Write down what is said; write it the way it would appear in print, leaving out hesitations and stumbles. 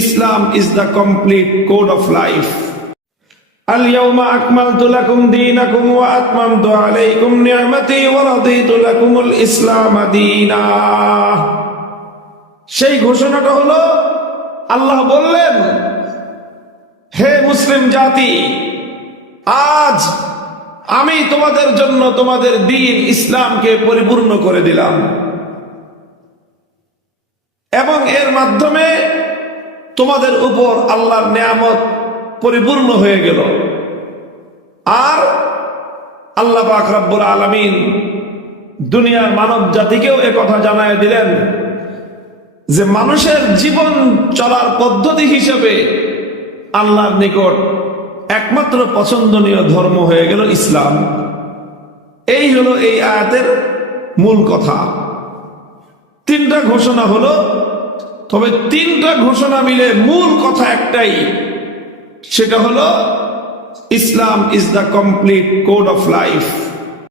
Islam is the complete code of life. Al-yawma akmaltu lakum deenakum wa atmamtu alaykum ni'mati wa raditu lakumul Islam deena। সেই ঘোষণাটা হলো আল্লাহ বললেন, হে মুসলিম জাতি, আজ আমি তোমাদের জন্য তোমাদের দ্বীন ইসলামকে পরিপূর্ণ করে দিলাম এবং এর মাধ্যমে তোমাদের উপর আল্লাহর নিয়ামত পরিপূর্ণ হয়ে গেল। আর আল্লাহ পাক রব্বুল আলামিন দুনিয়ার মানব জাতিকেও একথা জানায় দিলেন যে মানুষের জীবন চলার পদ্ধতি হিসেবে আল্লাহর নিকট একমাত্র পছন্দনীয় ধর্ম হয়ে গেল ইসলাম। এই হলো এই আয়াতের মূল কথা। তিনটা ঘোষণা হলো, তবে তিনটা ঘোষণা মিলে মূল কথা একটাই, সেটা হলো Islam is the complete code of life.